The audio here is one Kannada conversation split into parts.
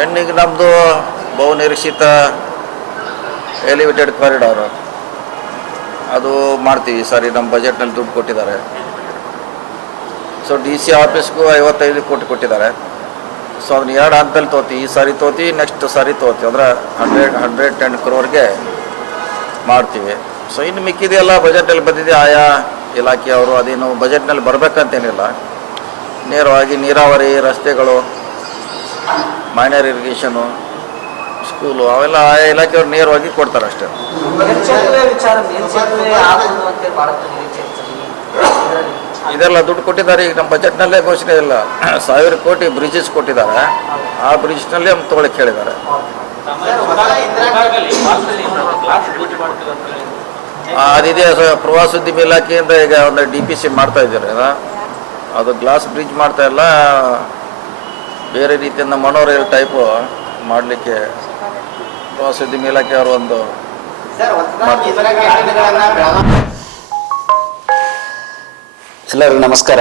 ಪೆಂಡಿಂಗ್ ನಮ್ಮದು ಬಹುನಿರೀಕ್ಷಿತ ಎಲಿವೇಟೆಡ್ ಕಾರಿಡಾರು ಅದು ಮಾಡ್ತೀವಿ ಸರಿ. ನಮ್ಮ ಬಜೆಟ್ನಲ್ಲಿ ದುಡ್ಡು ಕೊಟ್ಟಿದ್ದಾರೆ. ಸೊ ಡಿ ಸಿ ಆಫೀಸ್ಗೂ 55 ಕೋಟಿ ಕೊಟ್ಟಿದ್ದಾರೆ. ಸೊ ಅದನ್ನ 2 ಹಂತದಲ್ಲಿ ತೋತೀವಿ. ಈ ಸಾರಿ ತೋತೀವಿ, ನೆಕ್ಸ್ಟ್ ಸಾರಿ ತೋತೀವಿ. ಅಂದರೆ 110 crore ಮಾಡ್ತೀವಿ. ಸೊ ಇನ್ನು ಮಿಕ್ಕಿದೆಲ್ಲ ಬಜೆಟಲ್ಲಿ ಬಂದಿದೆ. ಆಯಾ ಇಲಾಖೆಯವರು ಅದೇನು ಬಜೆಟ್ನಲ್ಲಿ ಬರಬೇಕಂತೇನಿಲ್ಲ. ನೇರವಾಗಿ ನೀರಾವರಿ, ರಸ್ತೆಗಳು, ಮೈನರ್ ಇರಿಗೇಷನು, ಸ್ಕೂಲು ಅವೆಲ್ಲ ಆಯಾ ಇಲಾಖೆಯವ್ರು ನೇರವಾಗಿ ಕೊಡ್ತಾರೆ ಅಷ್ಟೇ. ಇದೆಲ್ಲ ದುಡ್ಡು ಕೊಟ್ಟಿದ್ದಾರೆ. ಈಗ ನಮ್ಮ ಬಜೆಟ್ನಲ್ಲೇ ಘೋಷಣೆ ಇಲ್ಲ. 1000 ಕೋಟಿ ಬ್ರಿಡ್ಜಸ್ ಕೊಟ್ಟಿದ್ದಾರೆ. ಆ ಬ್ರಿಡ್ಜ್ನಲ್ಲಿ ಅವ್ನು ತೊಗೊಳಕ್ಕೆ ಹೇಳಿದ್ದಾರೆ. ಅದಿದೆ. ಪ್ರವಾಸೋದ್ಯಮ ಇಲಾಖೆಯಿಂದ ಈಗ ಒಂದು DPC ಮಾಡ್ತಾ ಇದ್ದಾರೆ. ಅದು ಗ್ಲಾಸ್ ಬ್ರಿಡ್ಜ್ ಮಾಡ್ತಾ ಇಲ್ಲ, ಬೇರೆ ರೀತಿಯಿಂದ ಮನೋರೈಲ್ ಟೈಪು ಮಾಡಲಿಕ್ಕೆ ಪ್ರವಾಸೋದ್ಯಮ ಇಲಾಖೆಯವರು ಒಂದು ಎಲ್ಲರಿಗೂ ನಮಸ್ಕಾರ.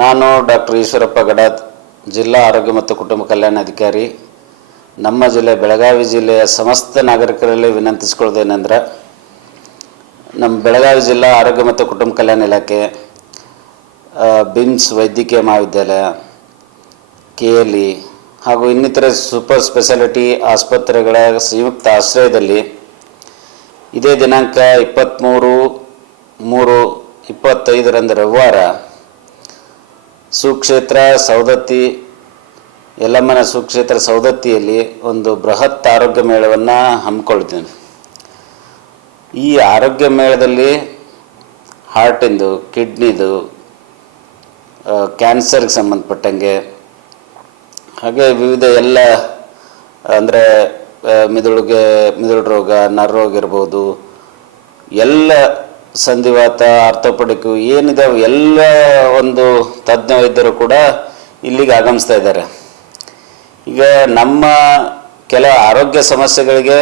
ನಾನು ಡಾಕ್ಟರ್ ಈಶ್ವರಪ್ಪ ಗಡಾದ್, ಜಿಲ್ಲಾ ಆರೋಗ್ಯ ಮತ್ತು ಕುಟುಂಬ ಕಲ್ಯಾಣಾಧಿಕಾರಿ. ನಮ್ಮ ಜಿಲ್ಲೆ ಬೆಳಗಾವಿ ಜಿಲ್ಲೆಯ ಸಮಸ್ತ ನಾಗರಿಕರಲ್ಲಿ ವಿನಂತಿಸ್ಕೊಳ್ಳೋದೇನೆಂದ್ರೆ, ನಮ್ಮ ಬೆಳಗಾವಿ ಜಿಲ್ಲಾ ಆರೋಗ್ಯ ಮತ್ತು ಕುಟುಂಬ ಕಲ್ಯಾಣ ಇಲಾಖೆ, ಬಿಮ್ಸ್ ವೈದ್ಯಕೀಯ ಮಹಾವಿದ್ಯಾಲಯ, KLE ಹಾಗೂ ಇನ್ನಿತರ ಸೂಪರ್ ಸ್ಪೆಷಾಲಿಟಿ ಆಸ್ಪತ್ರೆಗಳ ಸಂಯುಕ್ತ ಆಶ್ರಯದಲ್ಲಿ ಇದೇ ದಿನಾಂಕ 23/3/25 ರವಿವಾರ ಸುಕ್ಷೇತ್ರ ಸೌದತ್ತಿ, ಯಲ್ಲಮ್ಮನ ಸುಕ್ಷೇತ್ರ ಸೌದತ್ತಿಯಲ್ಲಿ ಒಂದು ಬೃಹತ್ ಆರೋಗ್ಯ ಮೇಳವನ್ನು ಹಮ್ಮಿಕೊಳ್ತೀನಿ. ಈ ಆರೋಗ್ಯ ಮೇಳದಲ್ಲಿ ಹಾರ್ಟಿಂದು, ಕಿಡ್ನಿದು, ಕ್ಯಾನ್ಸರ್ಗೆ ಸಂಬಂಧಪಟ್ಟಂಗೆ, ಹಾಗೆ ವಿವಿಧ ಎಲ್ಲ ಅಂದರೆ ಮಿದುಳು ರೋಗ, ನರ ರೋಗ ಇರ್ಬೋದು, ಎಲ್ಲ ಸಂಧಿವಾತ, ಆರ್ಥೋಪೆಡಿಕ್ ಏನಿದಾವೆ ಎಲ್ಲ ಒಂದು ತಜ್ಞ ವೈದ್ಯರು ಕೂಡ ಇಲ್ಲಿಗೆ ಆಗಮಿಸ್ತಾ ಇದ್ದಾರೆ. ಈಗ ನಮ್ಮ ಕೆಲ ಆರೋಗ್ಯ ಸಮಸ್ಯೆಗಳಿಗೆ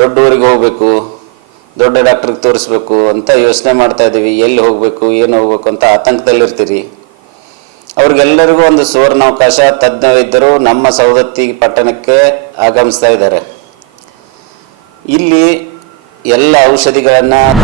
ದೊಡ್ಡ ಊರಿಗೆ ಹೋಗಬೇಕು, ದೊಡ್ಡ ಡಾಕ್ಟ್ರಿಗೆ ತೋರಿಸ್ಬೇಕು ಅಂತ ಯೋಚನೆ ಮಾಡ್ತಾ ಇದ್ದೀವಿ. ಎಲ್ಲಿ ಹೋಗಬೇಕು, ಏನು ಹೋಗ್ಬೇಕು ಅಂತ ಆತಂಕದಲ್ಲಿರ್ತೀರಿ. ಅವ್ರಿಗೆಲ್ಲರಿಗೂ ಒಂದು ಸುವರ್ಣಾವಕಾಶ. ತಜ್ಞ ವೈದ್ಯರು ನಮ್ಮ ಸವದತ್ತಿ ಪಟ್ಟಣಕ್ಕೆ ಆಗಮಿಸ್ತಾ ಇದ್ದಾರೆ. ಇಲ್ಲಿ ಎಲ್ಲ ಔಷಧಿಗಳನ್ನು